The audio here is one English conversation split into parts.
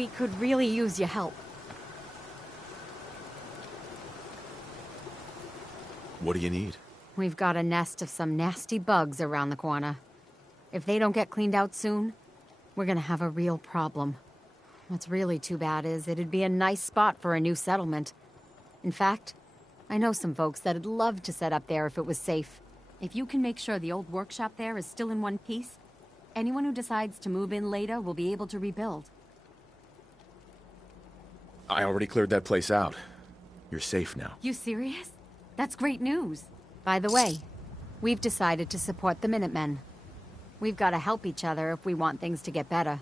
We could really use your help. What do you need? We've got a nest of some nasty bugs around the corner. If they don't get cleaned out soon, we're gonna have a real problem. What's really too bad is it'd be a nice spot for a new settlement. In fact, I know some folks that'd love to set up there if it was safe. If you can make sure the old workshop there is still in one piece, anyone who decides to move in later will be able to rebuild. I already cleared that place out. You're safe now. You serious? That's great news. By the way, we've decided to support the Minutemen. We've got to help each other if we want things to get better.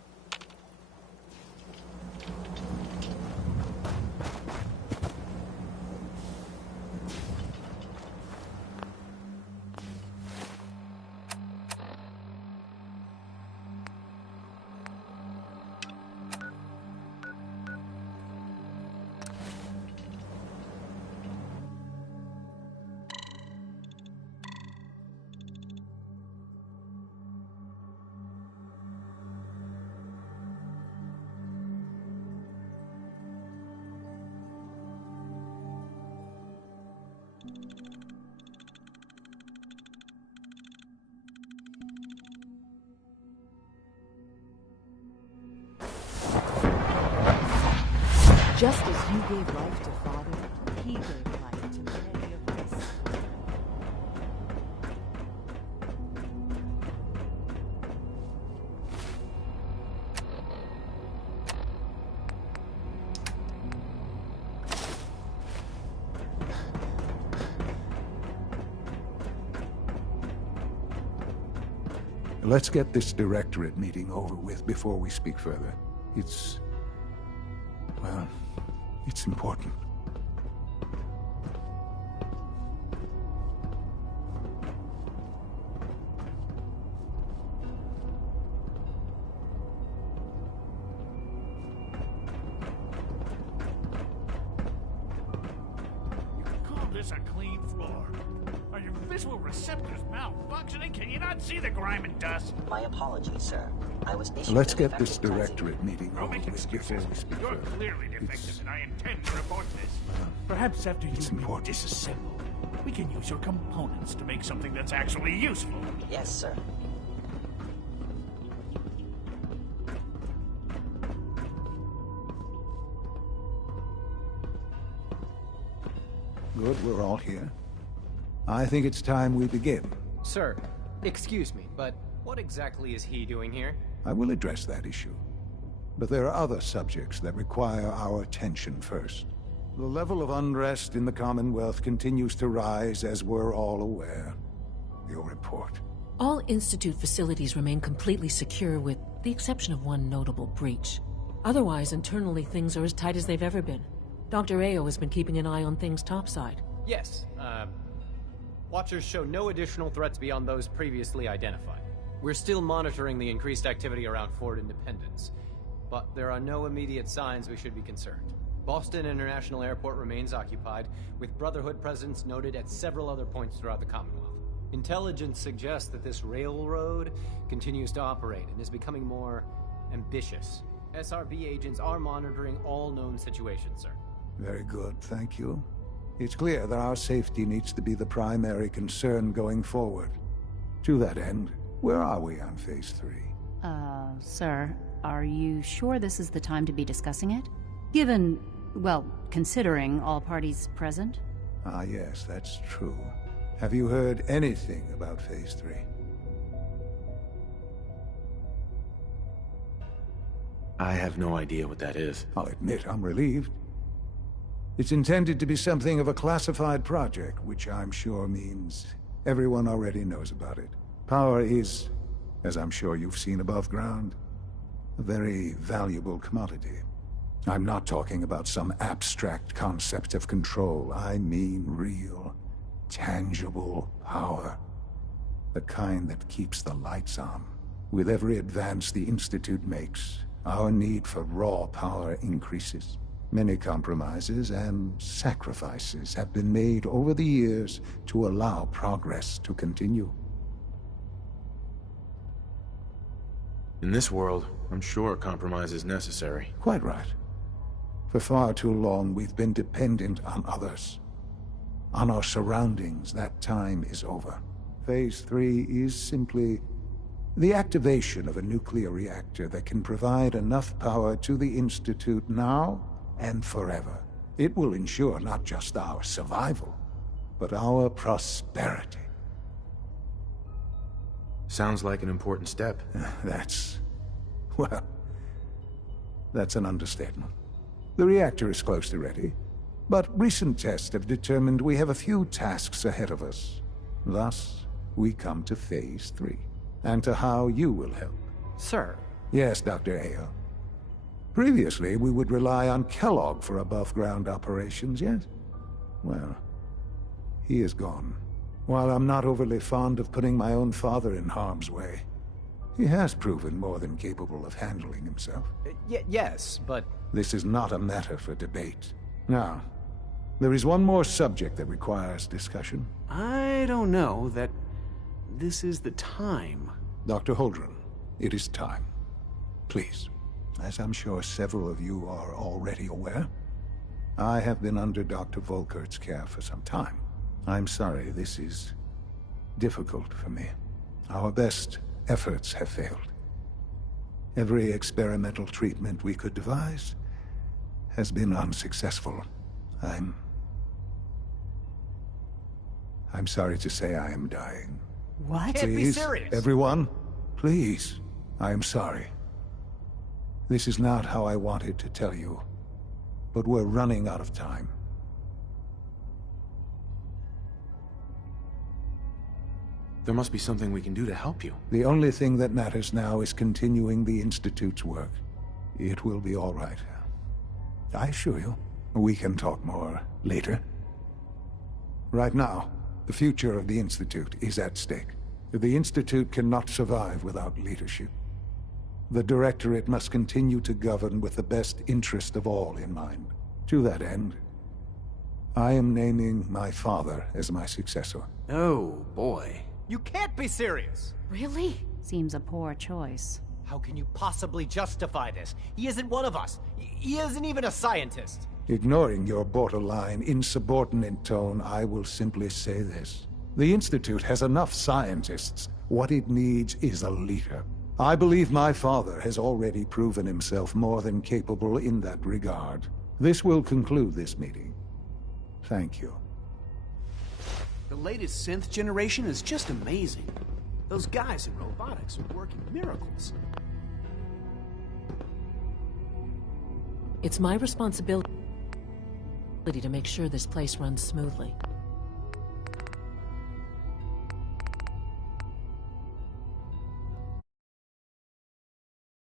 Just as you gave life to Father, he gave life to many of us. Let's get this directorate meeting over with before we speak further. Well, it's important. You can call this a clean floor. Are your visual receptors malfunctioning? Can you not see the grime and dust? My apologies, sir. I was issued Let's an get this effective directorate meeting Don't over make with before excuses. we speak You're further. clearly defective, and I intend to report this. Well, Perhaps after you it's important. disassemble, we can use your components to make something that's actually useful. Yes, sir. Good, we're all here. I think it's time we begin. Sir, excuse me, but what exactly is he doing here? I will address that issue. But there are other subjects that require our attention first. The level of unrest in the Commonwealth continues to rise, as we're all aware. Your report. All Institute facilities remain completely secure with the exception of one notable breach. Otherwise, internally, things are as tight as they've ever been. Dr. Ayo has been keeping an eye on things topside. Yes, Watchers show no additional threats beyond those previously identified. We're still monitoring the increased activity around Fort Independence, but there are no immediate signs we should be concerned. Boston International Airport remains occupied, with Brotherhood presence noted at several other points throughout the Commonwealth. Intelligence suggests that this railroad continues to operate and is becoming more ambitious. SRB agents are monitoring all known situations, sir. Very good, thank you. It's clear that our safety needs to be the primary concern going forward. To that end, where are we on Phase 3? Sir, are you sure this is the time to be discussing it? Given, well, considering all parties present? Ah, yes, that's true. Have you heard anything about Phase 3? I have no idea what that is. I'll admit I'm relieved. It's intended to be something of a classified project, which I'm sure means everyone already knows about it. Power is, as I'm sure you've seen above ground, a very valuable commodity. I'm not talking about some abstract concept of control. I mean real, tangible power. The kind that keeps the lights on. With every advance the Institute makes, our need for raw power increases. Many compromises and sacrifices have been made over the years to allow progress to continue. In this world, I'm sure compromise is necessary. Quite right. For far too long, we've been dependent on others. On our surroundings. That time is over. Phase 3 is simply the activation of a nuclear reactor that can provide enough power to the Institute now and forever. It will ensure not just our survival, but our prosperity. Sounds like an important step. That's an understatement. The reactor is close to ready, but recent tests have determined we have a few tasks ahead of us. Thus, we come to Phase 3, and to how you will help. Sir. Yes, Dr. Ayo. Previously, we would rely on Kellogg for above-ground operations, yes? Well, he is gone. While I'm not overly fond of putting my own father in harm's way, he has proven more than capable of handling himself. Yes, but... This is not a matter for debate. Now, there is one more subject that requires discussion. I don't know that this is the time. Dr. Holdren, it is time. Please, as I'm sure several of you are already aware, I have been under Dr. Volkert's care for some time. I'm sorry, this is difficult for me. Our best efforts have failed. Every experimental treatment we could devise has been unsuccessful. I'm sorry to say I am dying. What? Can't be serious. Everyone, please. I am sorry. This is not how I wanted to tell you, but we're running out of time. There must be something we can do to help you. The only thing that matters now is continuing the Institute's work. It will be all right. I assure you, we can talk more later. Right now, the future of the Institute is at stake. The Institute cannot survive without leadership. The Directorate must continue to govern with the best interest of all in mind. To that end, I am naming my father as my successor. Oh, boy. You can't be serious! Really? Seems a poor choice. How can you possibly justify this? He isn't one of us. He isn't even a scientist. Ignoring your borderline, insubordinate tone, I will simply say this. The Institute has enough scientists. What it needs is a leader. I believe my father has already proven himself more than capable in that regard. This will conclude this meeting. Thank you. The latest synth generation is just amazing. Those guys in robotics are working miracles. It's my responsibility to make sure this place runs smoothly.